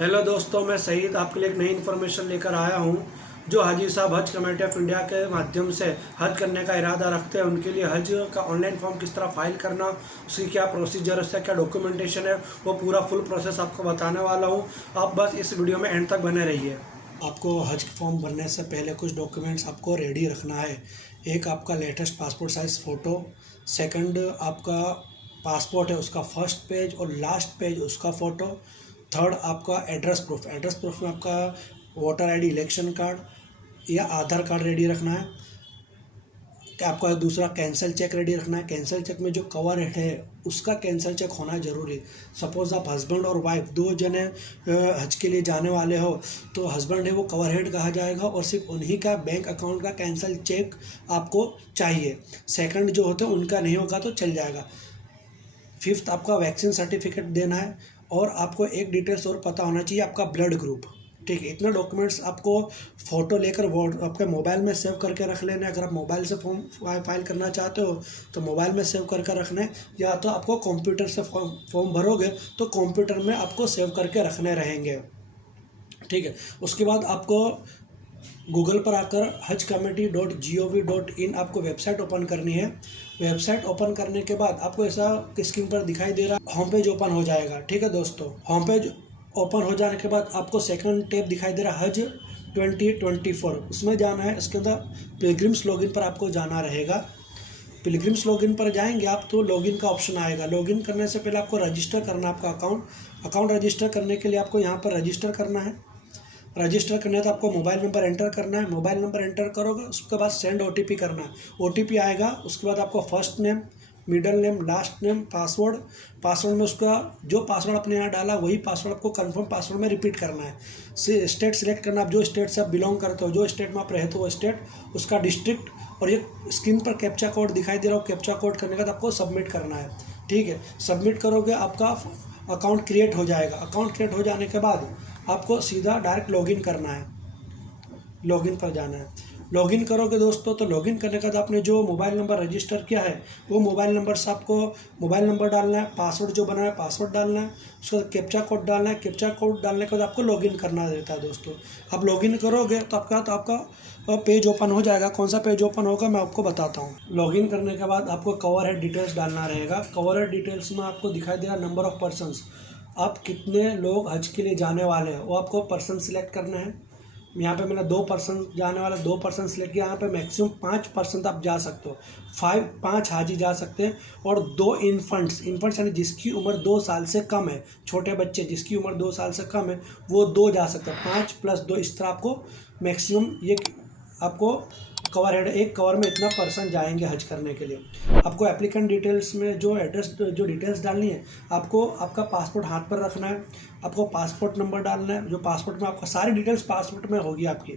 Hello दोस्तों, मैं सईद आपके लिए एक नई इन्फॉर्मेशन लेकर आया हूं। जो हाजी साहब हज कमेटी ऑफ इंडिया के माध्यम से हज करने का इरादा रखते हैं, उनके लिए हज का ऑनलाइन फॉर्म किस तरह फाइल करना, उसकी क्या प्रोसीजर है, उसका क्या डॉक्यूमेंटेशन है, वो पूरा फुल प्रोसेस आपको बताने वाला हूं। आप बस इस वीडियो में एंड तक बने रहिए। आपको हज फॉर्म भरने से पहले कुछ डॉक्यूमेंट्स आपको रेडी रखना है। एक आपका latest passport size photo, second आपका पासपोर्ट है उसका फर्स्ट पेज और लास्ट पेज उसका फ़ोटो, थर्ड आपका एड्रेस प्रूफ में आपका वोटर आईडी, इलेक्शन कार्ड या आधार कार्ड रेडी रखना है। आपका दूसरा कैंसिल चेक रेडी रखना है। कैंसिल चेक में जो कवर है उसका कैंसिल चेक होना जरूरी। सपोज़ आप हस्बैंड और वाइफ दो जने हज के लिए जाने वाले हो, तो हस्बैंड है वो कवर हेड कहा जाएगा और सिर्फ उन्हीं का बैंक अकाउंट का कैंसिल चेक आपको चाहिए। सेकंड जो होते हैं उनका नहीं होगा तो चल जाएगा। फिफ्थ आपका वैक्सीन सर्टिफिकेट देना है और आपको एक डिटेल्स और पता होना चाहिए, आपका ब्लड ग्रुप। ठीक है, इतना डॉक्यूमेंट्स आपको फ़ोटो लेकर आपके मोबाइल में सेव करके रख लेना है। अगर आप मोबाइल से फॉर्म फाइल करना चाहते हो तो मोबाइल में सेव करके रखना है, या तो आपको कंप्यूटर से फॉर्म भरोगे तो कंप्यूटर में आपको सेव करके रखने रहेंगे। ठीक है, उसके बाद आपको गूगल पर आकर hajcommittee.gov.in आपको वेबसाइट ओपन करनी है। वेबसाइट ओपन करने के बाद आपको ऐसा स्क्रीन पर दिखाई दे रहा होम पेज ओपन हो जाएगा। ठीक है दोस्तों, होम पेज ओपन हो जाने के बाद आपको सेकंड टैब दिखाई दे रहा है हज 2024, उसमें जाना है। इसके अंदर पिलग्रिम्स लॉगिन पर आपको जाना रहेगा। पिलग्रिम्स लॉगिन पर जाएंगे आप तो लॉगिन का ऑप्शन आएगा। लॉगिन करने से पहले आपको रजिस्टर करना है आपका अकाउंट रजिस्टर करने के लिए आपको यहाँ पर रजिस्टर करना है। रजिस्टर करना है तो आपको मोबाइल नंबर एंटर करना है। मोबाइल नंबर एंटर करोगे उसके बाद सेंड ओटीपी करना है। ओटीपी आएगा, उसके बाद आपको first name, middle name, last name, password में उसका जो पासवर्ड आपने यहाँ डाला वही पासवर्ड आपको कंफर्म पासवर्ड में रिपीट करना है। स्टेट सिलेक्ट करना, आप जो स्टेट से आप बिलोंग करते हो, जो स्टेट में आप रहते हो वो स्टेट, उसका डिस्ट्रिक्ट, और ये स्क्रीन पर कैप्चा कोड दिखाई दे रहा हो, कैप्चा कोड करने के बाद आपको सबमिट करना है। ठीक है, सबमिट करोगे आपका अकाउंट क्रिएट हो जाएगा। अकाउंट क्रिएट हो जाने के बाद आपको सीधा डायरेक्ट लॉगिन करना है, लॉगिन पर जाना है। लॉगिन करोगे दोस्तों तो लॉगिन करने के बाद आपने जो मोबाइल नंबर रजिस्टर किया है वो मोबाइल नंबर से आपको मोबाइल नंबर डालना है, पासवर्ड जो बनाया है पासवर्ड डालना है, उसके बाद कैप्चा कोड डालना है। कैप्चा कोड डालने के बाद आपको लॉगिन करना रहता है दोस्तों। आप लॉगिन करोगे तो आपका पेज ओपन हो जाएगा। कौन सा पेज ओपन होगा मैं आपको बताता हूँ। लॉगिन करने के बाद आपको कवर हेड डिटेल्स डालना रहेगा। कवर हेड डिटेल्स में आपको दिखाई दे रहा नंबर ऑफ पर्सन्स, आप कितने लोग हज के लिए जाने वाले हैं वो आपको पर्सन सिलेक्ट करना है। यहाँ पे मैंने 2 पर्सन जाने वाला 2 पर्सन सिलेक्ट किया। यहाँ पे मैक्सिमम 5 पर्सन आप जा सकते हो, 5 हाजी जा सकते हैं। और 2 इन्फेंट्स यानी जिसकी उम्र 2 साल से कम है, छोटे बच्चे जिसकी उम्र 2 साल से कम है वो 2 जा सकते हैं। 5 + 2 इस तरह आपको मैक्सिमम ये आपको कवर हेड, एक कवर में इतना पर्सन जाएंगे हज करने के लिए। आपको एप्लीकेंट डिटेल्स में जो डिटेल्स डालनी है, आपको आपका पासपोर्ट हाथ पर रखना है, आपको पासपोर्ट नंबर डालना है। जो पासपोर्ट में आपका सारी डिटेल्स पासपोर्ट में होगी आपकी।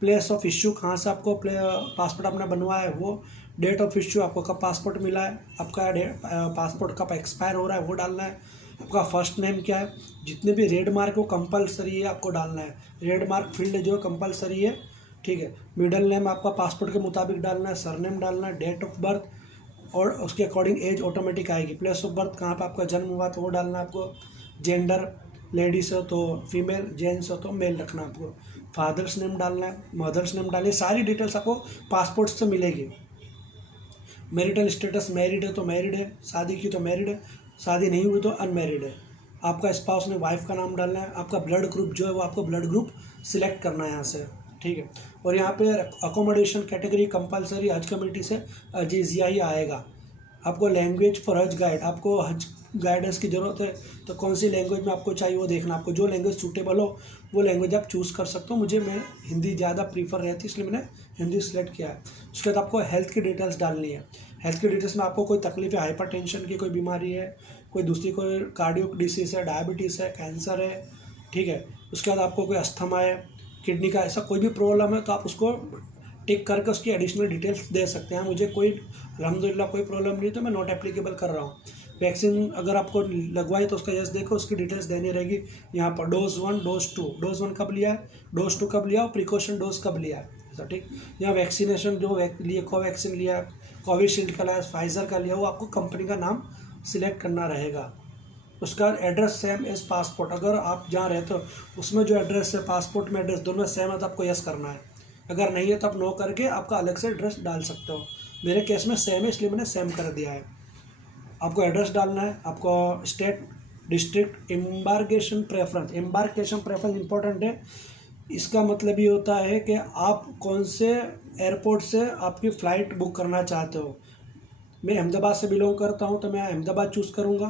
प्लेस ऑफ इश्यू, कहाँ से आपको पासपोर्ट आपने बनवाया है वो, डेट ऑफ इश्यू, आपको कब पासपोर्ट मिला है, आपका पासपोर्ट कब एक्सपायर हो रहा है वो डालना है। आपका फर्स्ट नेम क्या है, जितने भी रेड मार्क वो कंपलसरी है आपको डालना है। रेड मार्क फील्ड जो कंपलसरी है। ठीक है, मिडिल नेम आपका पासपोर्ट के मुताबिक डालना है, सरनेम डालना है, डेट ऑफ बर्थ और उसके अकॉर्डिंग एज ऑटोमेटिक आएगी। प्लेस ऑफ बर्थ कहाँ पे आपका जन्म हुआ तो वो डालना है आपको। जेंडर, लेडीज़ हो तो फीमेल, जेंट्स हो तो मेल रखना है आपको। फादर्स नेम डालना है, मदर्स नेम डालिए। सारी डिटेल्स आपको पासपोर्ट से मिलेगी। मैरिटल स्टेटस, मैरिड है तो मैरिड है, शादी की तो मैरिड है, शादी नहीं हुई तो अनमैरिड है। आपका स्पाउस ने वाइफ का नाम डालना है। आपका ब्लड ग्रुप जो है वो आपको ब्लड ग्रुप सिलेक्ट करना है यहाँ से। ठीक है, और यहाँ पे अकोमोडेशन कैटेगरी कंपलसरी हज कमेटी से अजीजिया ही आएगा। आपको लैंग्वेज फॉर हज गाइड, आपको हज गाइडेंस की ज़रूरत है तो कौन सी लैंग्वेज में आपको चाहिए वो देखना। आपको जो लैंग्वेज सूटेबल हो वो लैंग्वेज आप चूज़ कर सकते हो। मैं हिंदी ज़्यादा प्रीफर रहती है इसलिए मैंने हिंदी सेलेक्ट किया है। उसके बाद आपको हेल्थ की डिटेल्स डालनी है। हेल्थ की डिटेल्स में आपको कोई तकलीफ है, हाइपरटेंशन की कोई बीमारी है, कोई दूसरी कोई कार्डियो डिसीज़ है, डायबिटीज़ है, कैंसर है। ठीक है, उसके बाद आपको कोई अस्थमा है, किडनी का, ऐसा कोई भी प्रॉब्लम है तो आप उसको टिक करके उसकी एडिशनल डिटेल्स दे सकते हैं। मुझे कोई अल्हम्दुलिल्लाह कोई प्रॉब्लम नहीं तो मैं नॉट एप्लीकेबल कर रहा हूँ। वैक्सीन अगर आपको लगवाई तो उसका यस देखो, उसकी डिटेल्स देनी रहेगी यहाँ पर। डोज 1, डोज 2, डोज 1 कब लिया है, डोज 2 कब लिया और प्रिकॉशन डोज कब लिया है, ऐसा। ठीक, यहाँ वैक्सीनेशन जो लिए कोवैक्सीन लिया, कोविशील्ड का लिया, फाइजर का लिया, वो आपको कंपनी का नाम सिलेक्ट करना रहेगा। उसका एड्रेस सेम एज पासपोर्ट, अगर आप जहाँ रहते हो उसमें जो एड्रेस है पासपोर्ट में एड्रेस दोनों सेम है तो आपको यस करना है। अगर नहीं है तो आप नो करके आपका अलग से एड्रेस डाल सकते हो। मेरे केस में सेम है इसलिए मैंने सेम कर दिया है। आपको एड्रेस डालना है, आपको state, district, embarkation preference. Embarkation preference important है। इसका मतलब ये होता है कि आप कौन से एयरपोर्ट से आपकी फ़्लाइट बुक करना चाहते हो। मैं अहमदाबाद से बिलोंग करता हूँ तो मैं अहमदाबाद चूज़ करूँगा,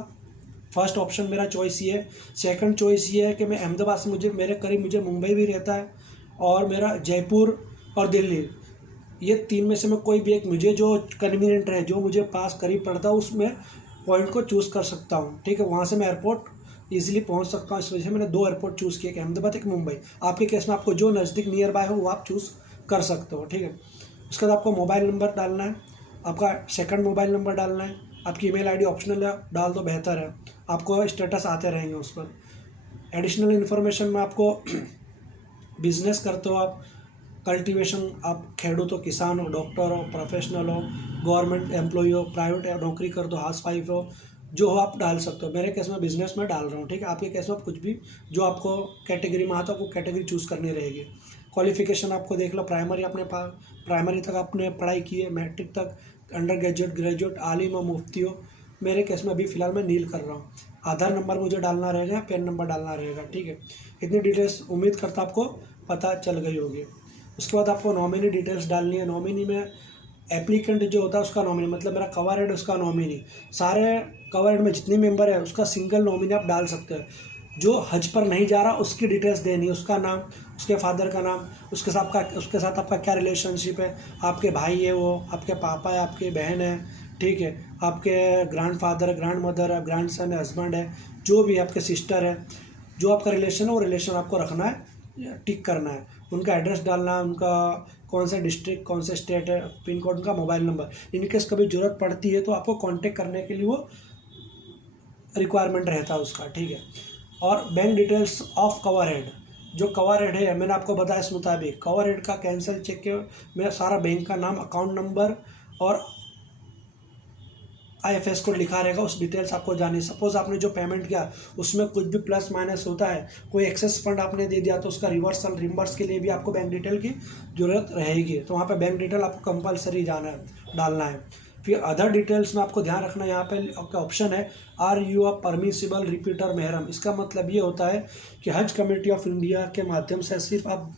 फर्स्ट ऑप्शन मेरा चॉइस ये है। सेकंड चॉइस ये है कि मैं अहमदाबाद से मुझे मेरे करीब मुझे मुंबई भी रहता है और मेरा जयपुर और दिल्ली, ये तीन में से मैं कोई भी एक मुझे जो कन्वीनियंट रहे, जो मुझे पास करीब पड़ता है उसमें पॉइंट को चूज़ कर सकता हूँ। ठीक है, वहाँ से मैं एयरपोर्ट ईजिली पहुँच सकता हूँ। इस वजह से मैंने 2 एयरपोर्ट चूज़ किए, एक अहमदाबाद एक मुंबई। आपके केस में आपको जो नज़दीक नियर बाय हो वो आप चूज़ कर सकते हो। ठीक है, उसके बाद आपको मोबाइल नंबर डालना है, आपका सेकंड मोबाइल नंबर डालना है, आपकी ईमेल आईडी ऑप्शनल है, डाल दो बेहतर है, आपको स्टेटस आते रहेंगे उस पर। एडिशनल इन्फॉर्मेशन में आपको बिजनेस करते हो आप, कल्टीवेशन, आप खेडूत हो, किसान हो, डॉक्टर हो, प्रोफेशनल हो, गवर्नमेंट एम्प्लॉय हो, प्राइवेट नौकरी कर दो, हाउस वाइफ हो, जो हो आप डाल सकते हो। मेरे केस में बिजनेस में डाल रहा हूँ। ठीक है, आपके केस में आप कुछ भी जो आपको कैटेगरी में आता है वो कैटेगरी चूज़ करनी रहेगी। क्वालिफिकेशन आपको देख लो, प्राइमरी आपने प्राइमरी तक आपने पढ़ाई की है, मैट्रिक तक, अंडर ग्रेजुएट, ग्रेजुएट, आलिम हो, मुफ्ती हो। मेरे केस में अभी फ़िलहाल मैं नील कर रहा हूँ। आधार नंबर मुझे डालना रहेगा, पैन नंबर डालना रहेगा। ठीक है, इतनी डिटेल्स उम्मीद करता आपको पता चल गई होगी। उसके बाद आपको नॉमिनी डिटेल्स डालनी है। नॉमिनी में एप्लीकेंट जो होता है उसका नॉमिनी, मतलब मेरा कवर हेड उसका नॉमिनी, सारे कवर हेड में जितने मेंबर है उसका सिंगल नॉमिनी आप डाल सकते हैं। जो हज पर नहीं जा रहा उसकी डिटेल्स देनी है, उसका नाम, उसके फादर का नाम, उसके साथ आपका क्या रिलेशनशिप है, आपके भाई है वो, आपके पापा है, आपकी बहन है, ठीक है, आपके ग्रैंडफादर, ग्रैंड मदर है, ग्रैंड सन है, हस्बैंड है, जो भी आपके सिस्टर है, जो आपका रिलेशन है वो रिलेशन आपको रखना है, टिक करना है। उनका एड्रेस डालना है, उनका कौन सा डिस्ट्रिक्ट, कौन सा स्टेट है, पिन कोड, उनका मोबाइल नंबर। इनकेस कभी ज़रूरत पड़ती है तो आपको कांटेक्ट करने के लिए वो रिक्वायरमेंट रहता है उसका। ठीक है, और bank details of cover head, जो कवर हेड है मैंने आपको बताया इस मुताबिक कवर हेड का कैंसिल चेक के में सारा बैंक का नाम, अकाउंट नंबर और IFS कोड लिखा रहेगा, उस डिटेल्स आपको जानी। सपोज आपने जो पेमेंट किया उसमें कुछ भी प्लस माइनस होता है, कोई एक्सेस फंड आपने दे दिया तो उसका रिवर्स के लिए भी आपको बैंक डिटेल की ज़रूरत रहेगी, तो वहाँ पे बैंक डिटेल आपको कंपलसरी जाना है, डालना है। फिर अदर डिटेल्स में आपको ध्यान रखना, यहाँ पे आपका ऑप्शन है are you a permissible repeater मेहरम। इसका मतलब ये होता है कि हज कमेटी ऑफ इंडिया के माध्यम से सिर्फ आप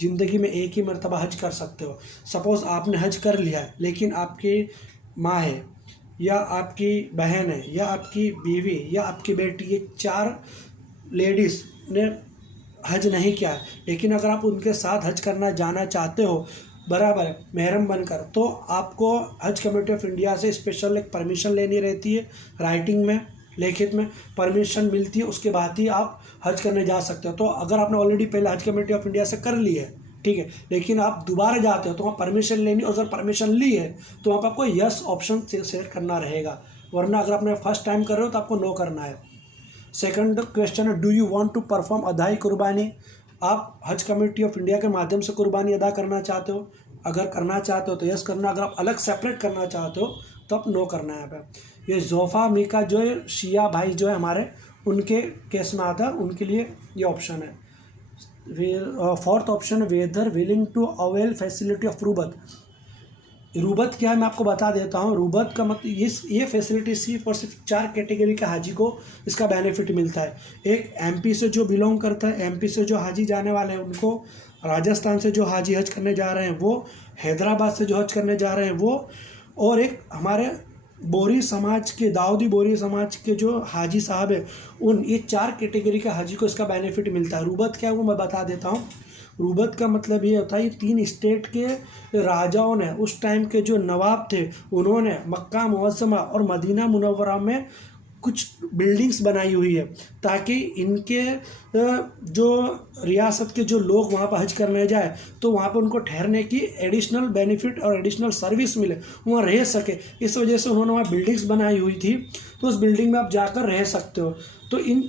ज़िंदगी में एक ही मरतबा हज कर सकते हो। सपोज़ आपने हज कर लिया है लेकिन आपकी माँ है या आपकी बहन है या आपकी बीवी या आपकी बेटी, ये 4 लेडीज़ ने हज नहीं किया है, लेकिन अगर आप उनके साथ हज करना जाना चाहते हो बराबर है महरम बनकर, तो आपको हज कमेटी ऑफ इंडिया से स्पेशल एक परमिशन लेनी रहती है, राइटिंग में, लिखित में परमिशन मिलती है, उसके बाद ही आप हज करने जा सकते हो। तो अगर आपने ऑलरेडी पहले हज कमेटी ऑफ इंडिया से कर ली है, ठीक है, लेकिन आप दोबारा जाते हो तो वहाँ परमिशन लेनी, और अगर परमिशन ली है तो वहाँ पर आपको यस ऑप्शन सेलेक्ट करना रहेगा, वरना अगर आपने फर्स्ट टाइम कर रहे हो तो आपको नो करना है। सेकंड क्वेश्चन है, do you want to perform अदाई कुर्बानी। आप हज कमेटी ऑफ इंडिया के माध्यम से कुर्बानी अदा करना चाहते हो, अगर करना चाहते हो तो यस करना, अगर आप अलग सेपरेट करना चाहते हो तो आप नो करना है। यहाँ पे ये जोफ़ा मीका जो है शिया भाई जो है हमारे, उनके केस में आता है, उनके लिए ये ऑप्शन है। Fourth option, whether willing to avail facility of रूबत। रूबत क्या है मैं आपको बता देता हूँ। रूबत का मतलब ये फैसिलिटी सिर्फ और सिर्फ 4 कैटेगरी के हाजी को इसका बेनिफिट मिलता है। एक MP से जो बिलोंग करता है, MP से जो हाजी जाने वाले हैं उनको, राजस्थान से जो हाजी हज करने जा रहे हैं वो, हैदराबाद से जो हज करने जा रहे हैं वो, और एक हमारे बोरी समाज के, दाऊदी बोरी समाज के जो हाजी साहब है उन, ये 4 कैटेगरी के हाजी को इसका बेनिफिट मिलता है। रूबत क्या है वो मैं बता देता हूँ। रूबत का मतलब ये होता है, ये 3 स्टेट के राजाओं ने, उस टाइम के जो नवाब थे, उन्होंने मक्का मुअज़्ज़मा और मदीना मुनव्वरा में कुछ बिल्डिंग्स बनाई हुई है ताकि इनके जो रियासत के जो लोग वहाँ पर हज करने जाए तो वहाँ पर उनको ठहरने की एडिशनल बेनिफिट और एडिशनल सर्विस मिले, वहाँ रह सके। इस वजह से उन्होंने वहाँ बिल्डिंग्स बनाई हुई थी, तो उस बिल्डिंग में आप जाकर रह सकते हो। तो इन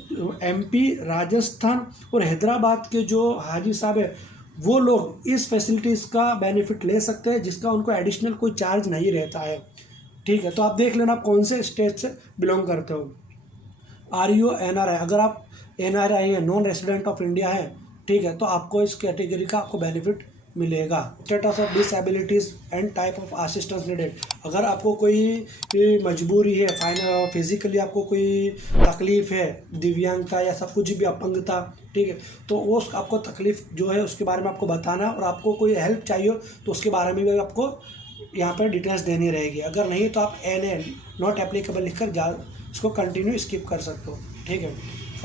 MP, राजस्थान और हैदराबाद के जो हाजी साहब है वो लोग इस फैसिलिटीज़ का बेनिफिट ले सकते हैं, जिसका उनको एडिशनल कोई चार्ज नहीं रहता है। ठीक है, तो आप देख लेना आप कौन से स्टेट से बिलोंग करते हो। RUNRI, अगर आप NRI है, नॉन रेसिडेंट ऑफ इंडिया है, ठीक है, तो आपको इस कैटेगरी का आपको बेनिफिट मिलेगा। Status of disabilities and type of assistance needed, अगर आपको कोई मजबूरी है, फिजिकली आपको कोई तकलीफ है, दिव्यांगता या सब कुछ भी, अपंगता, ठीक है, तो वो आपको तकलीफ जो है उसके बारे में आपको बताना, और आपको कोई हेल्प चाहिए हो तो उसके बारे में भी आपको यहाँ पर डिटेल्स देनी रहेगी। अगर नहीं तो आप NA नॉट एप्लीकेबल लिखकर उसको कंटिन्यू स्किप कर सकते हो, ठीक है।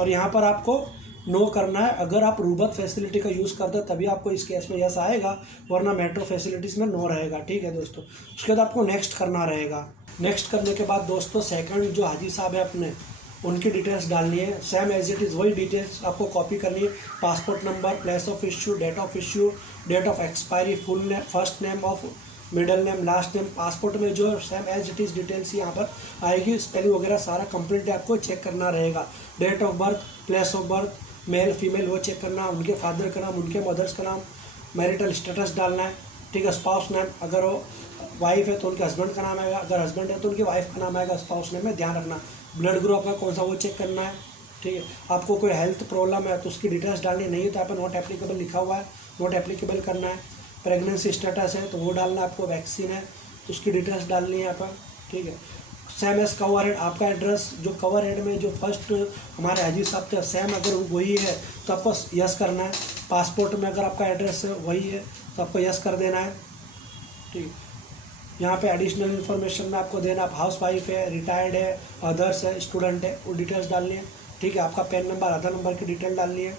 और यहाँ पर आपको नो करना है, अगर आप रूबत फैसिलिटी का यूज़ करते हैं तभी आपको इस केस में यस आएगा, वरना मेट्रो फैसिलिटीज़ में नो रहेगा, ठीक है दोस्तों। उसके बाद आपको नेक्स्ट करना रहेगा। नेक्स्ट करने के बाद दोस्तों सेकंड जो हाजी साहब है अपने, उनकी डिटेल्स डालनी है, सेम एज इट इज़ वही डिटेल्स आपको कॉपी करनी है। Passport number, place of issue, date of issue, date of expiry, full name, first name of, middle name, last name, passport में जो same as it is details यहाँ पर आएगी, spelling वगैरह सारा कंप्लीट आपको चेक करना रहेगा। Date of birth, place of birth, male female वो चेक करना, उनके फादर का नाम, उनके मदर्स का नाम, मैरिटल स्टेटस डालना है, ठीक है। स्पाउस नेम, अगर वो वाइफ है तो उनके हस्बैंड का नाम आएगा, अगर हस्बैंड है तो उनकी वाइफ का नाम आएगा स्पाउस नेम में, ध्यान रखना। ब्लड ग्रुप का कौन सा वो चेक करना है, ठीक है। आपको कोई हेल्थ प्रॉब्लम है तो उसकी डिटेल्स डालनी, नहीं है तो यहाँ पर नॉट एप्लीकेबल लिखा हुआ है, नॉट एप्लीकेबल करना है। प्रेगनेंसी स्टेटस है तो वो डालना है आपको, वैक्सीन है तो उसकी डिटेल्स डालनी है यहाँ पर, ठीक है। सेम एज कवर हेड, आपका एड्रेस जो कवर हेड में जो फर्स्ट हमारे हाजी साहब थे सेम अगर वही है तो आपको यस करना है। पासपोर्ट में अगर आपका एड्रेस वही है तो आपको यस कर देना है, ठीक। यहाँ पे एडिशनल इन्फॉर्मेशन में आपको देना, आप हाउस वाइफ है, रिटायर्ड है, अदर्स है, स्टूडेंट है, वो डिटेल्स डालनी है, ठीक है। आपका पैन नंबर, आधार नंबर की डिटेल डालनी है।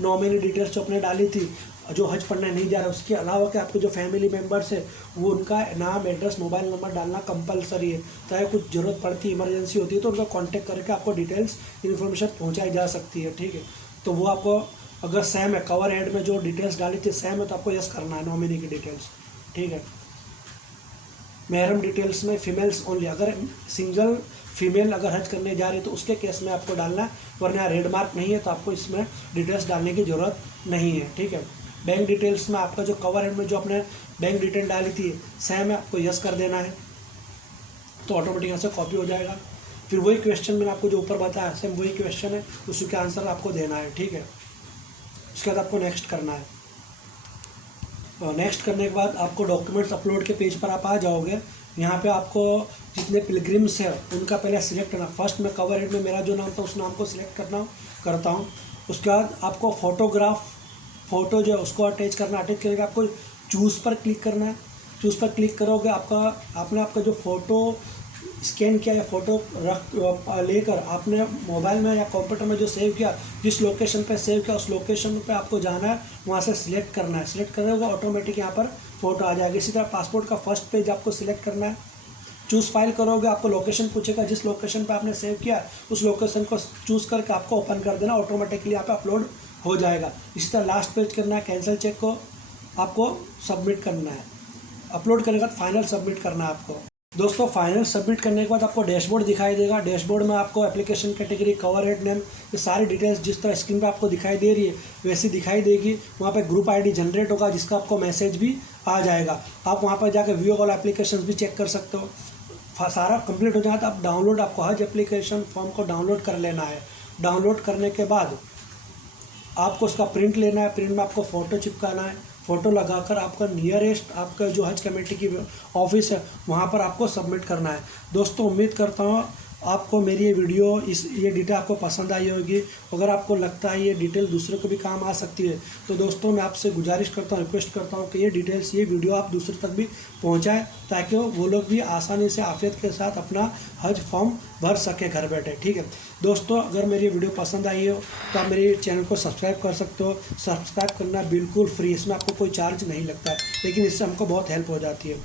नॉमिनी डिटेल्स जो आपने डाली थी, जो हज पढ़ने नहीं जा रहा, उसके अलावा कि आपके जो फैमिली मेम्बर्स है वो उनका नाम, एड्रेस, मोबाइल नंबर डालना कंपलसरी है, चाहे कुछ ज़रूरत पड़ती है, इमरजेंसी होती है तो उनका कांटेक्ट करके आपको डिटेल्स इन्फॉर्मेशन पहुंचाई जा सकती है, ठीक है। तो वो आपको अगर सेम है, कवर हेड में जो डिटेल्स डाली थी सेम है तो आपको यस करना है नॉमिनी की डिटेल्स, ठीक है। महरम डिटेल्स में फीमेल्स ओनली, अगर सिंगल फीमेल अगर हज करने जा रही है तो उसके केस में आपको डालना है, वरना रेड मार्क नहीं है तो आपको इसमें डिटेल्स डालने की ज़रूरत नहीं है, ठीक है। बैंक डिटेल्स में आपका जो कवर हेड में जो आपने बैंक डिटेल डाली थी सेम है, आपको यस कर देना है तो ऑटोमेटिक यहाँ से कॉपी हो जाएगा। फिर वही क्वेश्चन मैंने आपको जो ऊपर बताया सेम वही क्वेश्चन है, उसी के आंसर आपको देना है, ठीक है। उसके बाद आपको नेक्स्ट करना है। नेक्स्ट करने के बाद आपको डॉक्यूमेंट्स अपलोड के पेज पर आप आ जाओगे। यहाँ पे आपको जितने पिलग्रिम्स है उनका पहले सिलेक्ट करना। फर्स्ट में कवर हेड में मेरा जो नाम था उस नाम को सिलेक्ट करता हूँ। उसके बाद आपको फ़ोटो जो है उसको अटैच करना। अटैच करके आपको चूज़ पर क्लिक करना है। चूज़ पर क्लिक करोगे आपने आपका जो फ़ोटो स्कैन किया या फ़ोटो लेकर आपने मोबाइल में या कंप्यूटर में जो सेव किया, जिस लोकेशन पे सेव किया उस लोकेशन पे आपको जाना है, वहाँ से सिलेक्ट करना है। सिलेक्ट करोगे ऑटोमेटिक यहाँ पर फ़ोटो आ जाएगी। इसी तरह पासपोर्ट का फर्स्ट पेज आपको सिलेक्ट करना है। चूज़ फाइल करोगे, आपको लोकेशन पूछेगा, जिस लोकेशन पे आपने सेव किया उस लोकेशन को चूज़ करके आपको ओपन कर देना, ऑटोमेटिकली यहाँ पे अपलोड हो जाएगा। इसी तरह लास्ट पेज करना है, कैंसिल चेक को आपको सबमिट करना है। अपलोड करने के बाद फाइनल सबमिट करना है आपको। दोस्तों फाइनल सबमिट करने के बाद आपको डैशबोर्ड दिखाई देगा। डैशबोर्ड में आपको application category, cover head name, ये सारी डिटेल्स जिस तरह स्क्रीन पे आपको दिखाई दे रही है वैसी दिखाई देगी। वहाँ पे ग्रुप आईडी जनरेट होगा जिसका आपको मैसेज भी आ जाएगा। आप वहाँ पर जाकर व्यू ऑल एप्लीकेशन भी चेक कर सकते हो। सारा कंप्लीट हो जाए तो आप डाउनलोड, आपको हज एप्लीकेशन फॉर्म को डाउनलोड कर लेना है। डाउनलोड करने के बाद आपको उसका प्रिंट लेना है। प्रिंट में आपको फ़ोटो चिपकाना है। फ़ोटो लगाकर आपका नियरेस्ट आपका जो हज कमेटी की ऑफिस है वहाँ पर आपको सबमिट करना है। दोस्तों उम्मीद करता हूँ आपको मेरी ये वीडियो ये डिटेल आपको पसंद आई होगी। अगर आपको लगता है ये डिटेल दूसरे को भी काम आ सकती है तो दोस्तों मैं आपसे गुजारिश करता हूँ, रिक्वेस्ट करता हूँ कि ये डिटेल्स, ये वीडियो आप दूसरे तक भी पहुँचाएँ ताकि वो लोग भी आसानी से आफियत के साथ अपना हज फॉर्म भर सके घर बैठे। ठीक है दोस्तों, अगर मेरी वीडियो पसंद आई हो तो आप मेरे चैनल को सब्सक्राइब कर सकते हो। सब्सक्राइब करना बिल्कुल फ्री, इसमें आपको कोई चार्ज नहीं लगता है, लेकिन इससे हमको बहुत हेल्प हो जाती है।